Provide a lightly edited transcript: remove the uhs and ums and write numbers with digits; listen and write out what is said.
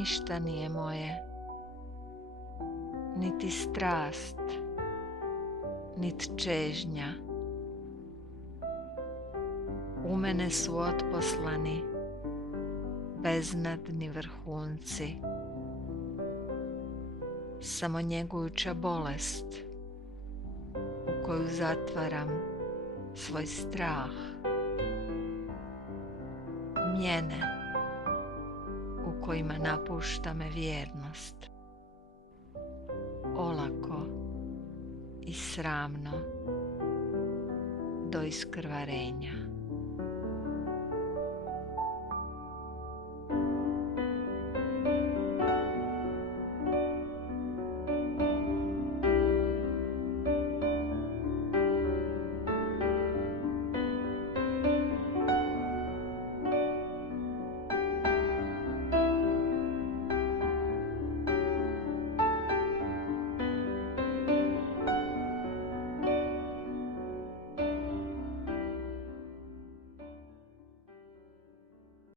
ništa nije moje, niti strast, niti čežnja. U mene su otposlani beznadni vrhunci, samo njegujuća bolest u koju zatvaram svoj strah, mjene u kojima napušta me vjernost, olako i sramno do iskrvarenja.